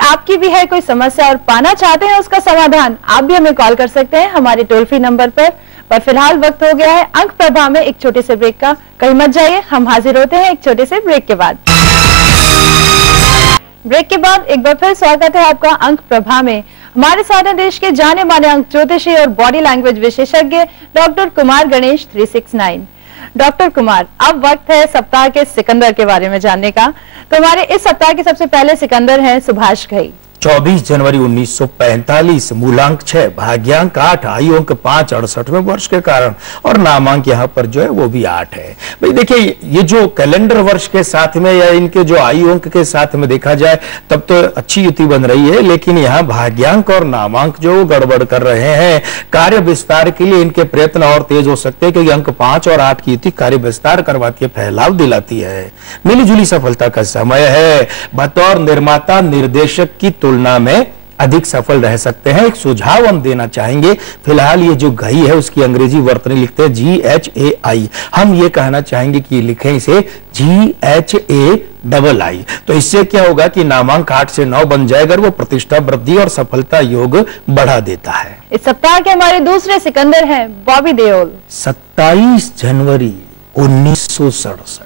आपकी भी है कोई समस्या और पाना चाहते हैं उसका समाधान, आप भी हमें कॉल कर सकते हैं हमारे टोल फ्री नंबर पर फिलहाल वक्त हो गया है अंक प्रभा में एक छोटे से ब्रेक का। कहीं मत जाइए, हम हाजिर होते हैं एक छोटे से ब्रेक के बाद। ब्रेक के बाद एक बार फिर स्वागत है आपका अंक प्रभा में। हमारे साथ हैं देश के जाने माने अंक ज्योतिषी और बॉडी लैंग्वेज विशेषज्ञ डॉक्टर कुमार गणेश 369। डॉक्टर कुमार, अब वक्त है सप्ताह के सिकंदर के बारे में जानने का। तो हमारे इस सप्ताह के सबसे पहले सिकंदर हैं सुभाष घई। 24 जनवरी 1945, मूलांक 6, भाग्यांक 8, आयु अंक 5, 68वें वर्ष के कारण, और नामांक यहाँ पर जो है वो भी 8 है। भाई देखिए, ये जो कैलेंडर वर्ष के साथ में या इनके जो आयु अंक के साथ में देखा जाए तब तो अच्छी युति बन रही है, लेकिन यहाँ भाग्यांक और नामांक जो गड़बड़ कर रहे हैं। कार्य विस्तार के लिए इनके प्रयत्न और तेज हो सकते हैं, क्योंकि अंक 5 और 8 की युति कार्य विस्तार करवाती है, फैलाव दिलाती है। मिलीजुली सफलता का समय है। बतौर निर्माता निर्देशक की तुलना में अधिक सफल रह सकते हैं। एक सुझाव हम देना चाहेंगे। फिलहाल ये जो घई है उसकी अंग्रेजी वर्तनी लिखते हैं GHAI, हम ये कहना चाहेंगे कि लिखें इसे GHAII। तो इससे क्या होगा कि नामांक 8 से 9 बन जाएगा, वो प्रतिष्ठा वृद्धि और सफलता योग बढ़ा देता है। इस सप्ताह के हमारे दूसरे सिकंदर हैं बॉबी देओल। 27 जनवरी 1967।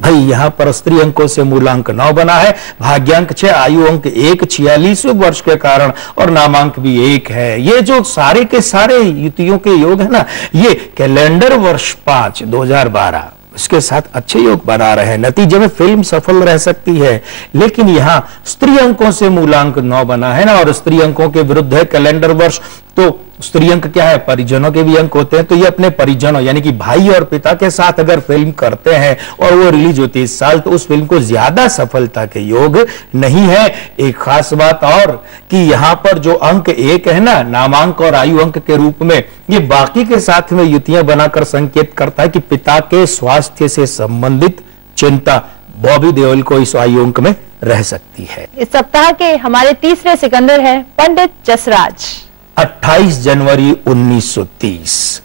भाई यहाँ पर स्त्री अंकों से मूलांक 9 बना है, भाग्यांक 6, आयु अंक 1, 46वें वर्ष के कारण, और नामांक भी 1 है। ये जो सारे के सारे युतियों के योग है ना, ये कैलेंडर वर्ष 5 2012 इसके साथ अच्छे योग बना रहे हैं। नतीजे में फिल्म सफल रह सकती है। लेकिन यहाँ स्त्री अंकों से मूलांक 9 बना है ना, और स्त्री अंकों के विरुद्ध है कैलेंडर वर्ष। तो स्त्री अंक क्या है, परिजनों के भी अंक होते हैं। तो ये अपने परिजनों यानी कि भाई और पिता के साथ अगर फिल्म करते हैं और वो रिलीज होती है इस साल, तो उस फिल्म को ज्यादा सफलता के योग नहीं है। एक खास बात और कि यहाँ पर जो अंक 1 है ना, नामांक और आयु अंक के रूप में, ये बाकी के साथ में युतियां बनाकर संकेत करता है कि पिता के स्वास्थ्य से संबंधित चिंता बॉबी देओल को इस आयु अंक में रह सकती है। इस सप्ताह के हमारे तीसरे सिकंदर है पंडित जसराज। 28 जनवरी 1930,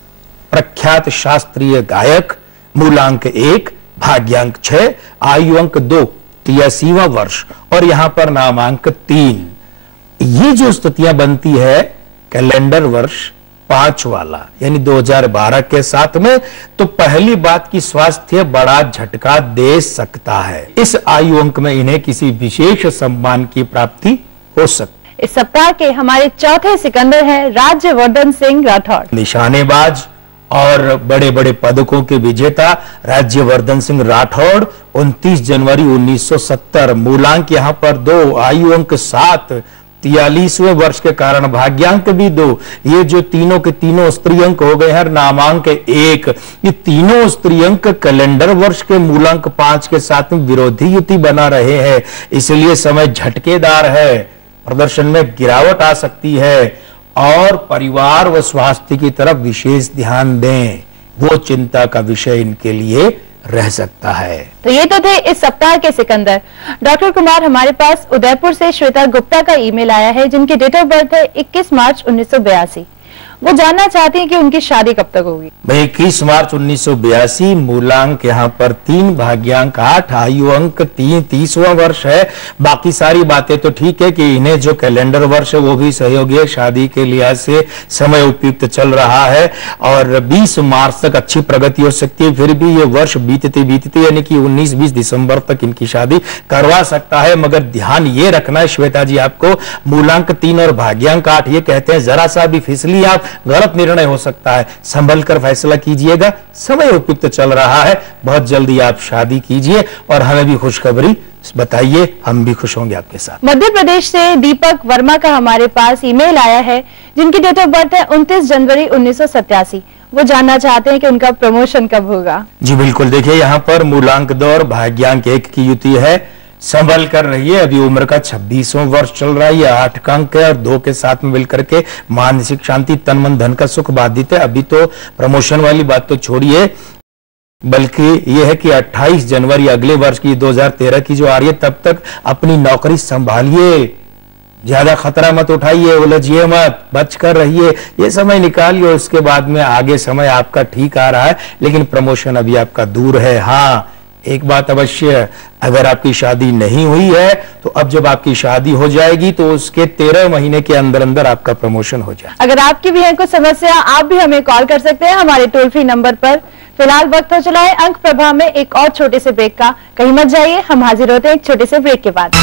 प्रख्यात शास्त्रीय गायक, मूलांक 1, भाग्यांक 6, आयु अंक 2, 83वां वर्ष, और यहां पर नामांक 3। ये जो स्थितियां बनती है कैलेंडर वर्ष 5 वाला यानी 2012 के साथ में, तो पहली बात की स्वास्थ्य बड़ा झटका दे सकता है। इस आयु अंक में इन्हें किसी विशेष सम्मान की प्राप्ति हो सकती है। इस सप्ताह के हमारे चौथे सिकंदर हैं राज्यवर्धन सिंह राठौड़। निशानेबाज और बड़े बड़े पदकों के विजेता राज्यवर्धन सिंह राठौड़, 29 जनवरी 1970, मूलांक यहाँ पर 2, आयु अंक 7, 43वें वर्ष के कारण, भाग्यांक भी 2। ये जो तीनों के तीनों स्त्री अंक हो गए हैं, नामांक 1। ये तीनों स्त्री अंक कैलेंडर वर्ष के मूलांक 5 के साथ में विरोधी युति बना रहे हैं, इसलिए समय झटकेदार है। प्रदर्शन में गिरावट आ सकती है, और परिवार व स्वास्थ्य की तरफ विशेष ध्यान दें, वो चिंता का विषय इनके लिए रह सकता है। तो ये तो थे इस सप्ताह के सिकंदर। डॉक्टर कुमार, हमारे पास उदयपुर से श्वेता गुप्ता का ईमेल आया है, जिनकी डेट ऑफ बर्थ है 21 मार्च 1982। वो जानना चाहती हैं कि उनकी शादी कब तक होगी। 21 मार्च 1982, मूलांक यहाँ पर 3, भाग्यांक 8, आयु अंक 3, 30वां वर्ष है। बाकी सारी बातें तो ठीक है कि इन्हें जो कैलेंडर वर्ष है वो भी सहयोगी है, शादी के लिहाज से समय उपयुक्त चल रहा है, और 20 मार्च तक अच्छी प्रगति हो सकती है। फिर भी ये वर्ष बीतते यानी कि 19-20 दिसंबर तक इनकी शादी करवा सकता है। मगर ध्यान ये रखना है श्वेता जी आपको, मूलांक 3 और भाग्यांक 8 ये कहते हैं जरा सा भी फिसली आप गलत निर्णय हो सकता है, संभल कर फैसला कीजिएगा। समय उपयुक्त चल रहा है, बहुत जल्दी आप शादी कीजिए और हमें भी खुशखबरी बताइए, हम भी खुश होंगे आपके साथ। मध्य प्रदेश से दीपक वर्मा का हमारे पास ईमेल आया है, जिनकी डेट ऑफ बर्थ है 29 जनवरी 1987। वो जानना चाहते हैं कि उनका प्रमोशन कब होगा। जी बिल्कुल, देखिए यहाँ पर मूलांक 2 और भाग्यांक 1 की युति है, संभल कर रहिए। अभी उम्र का 26वां वर्ष चल रहा है, ये 8 का अंक है, और 2 के साथ में मिलकर के मानसिक शांति, तन मन धन का सुख बाधित है। अभी तो प्रमोशन वाली बात तो छोड़िए, बल्कि यह है कि 28 जनवरी अगले वर्ष की 2013 की जो आ रही है, तब तक अपनी नौकरी संभालिए, ज्यादा खतरा मत उठाइए, उलझिए मत, बच कर रहिए, ये समय निकालिए। उसके बाद में आगे समय आपका ठीक आ रहा है, लेकिन प्रमोशन अभी आपका दूर है। हाँ, एक बात अवश्य, अगर आपकी शादी नहीं हुई है तो अब जब आपकी शादी हो जाएगी तो उसके 13 महीने के अंदर अंदर आपका प्रमोशन हो जाए। अगर आपकी भी है कुछ समस्या, आप भी हमें कॉल कर सकते हैं हमारे टोल फ्री नंबर पर। फिलहाल वक्त हो चला है अंक प्रभा में एक और छोटे से ब्रेक का। कहीं मत जाइए, हम हाजिर होते हैं एक छोटे से ब्रेक के बाद।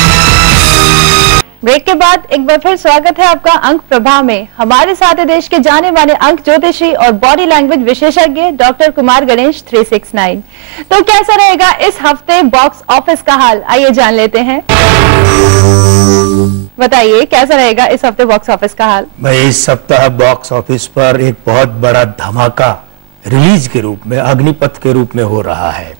ब्रेक के बाद एक बार फिर स्वागत है आपका अंक प्रभा में। हमारे साथ है देश के जाने माने अंक ज्योतिषी और बॉडी लैंग्वेज विशेषज्ञ डॉक्टर कुमार गणेश 369। तो कैसा रहेगा इस हफ्ते बॉक्स ऑफिस का हाल, आइए जान लेते हैं। बताइए कैसा रहेगा इस हफ्ते बॉक्स ऑफिस का हाल। भाई इस सप्ताह बॉक्स ऑफिस पर एक बहुत बड़ा धमाका रिलीज के रूप में, अग्निपथ के रूप में हो रहा है।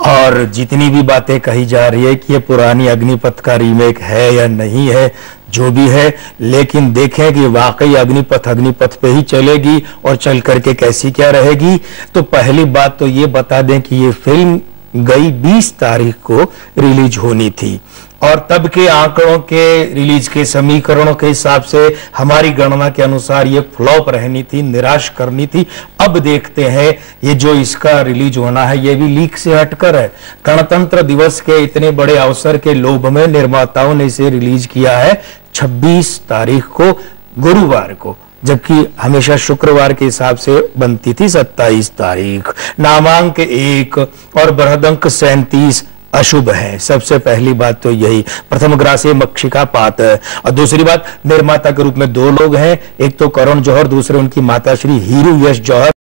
और जितनी भी बातें कही जा रही है कि ये पुरानी अग्निपथ का रीमेक है या नहीं है, जो भी है, लेकिन देखें कि वाकई अग्निपथ पे ही चलेगी और चल करके कैसी क्या रहेगी। तो पहली बात तो ये बता दें कि ये फिल्म गई 20 तारीख को रिलीज होनी थी और तब के आंकड़ों के रिलीज के समीकरणों के हिसाब से हमारी गणना के अनुसार ये फ्लॉप रहनी थी, निराश करनी थी। अब देखते हैं ये जो इसका रिलीज होना है ये भी लीक से हटकर है। गणतंत्र दिवस के इतने बड़े अवसर के लोभ में निर्माताओं ने इसे रिलीज किया है 26 तारीख को, गुरुवार को, जबकि हमेशा शुक्रवार के हिसाब से बनती थी 27 तारीख। नामांक 1 और बृहदंक 37 अशुभ है। सबसे पहली बात तो यही, प्रथम ग्रासे मक्षिका पात है। और दूसरी बात, निर्माता के रूप में 2 लोग हैं, एक तो करण जौहर, दूसरे उनकी माता श्री हीरू यश जौहर।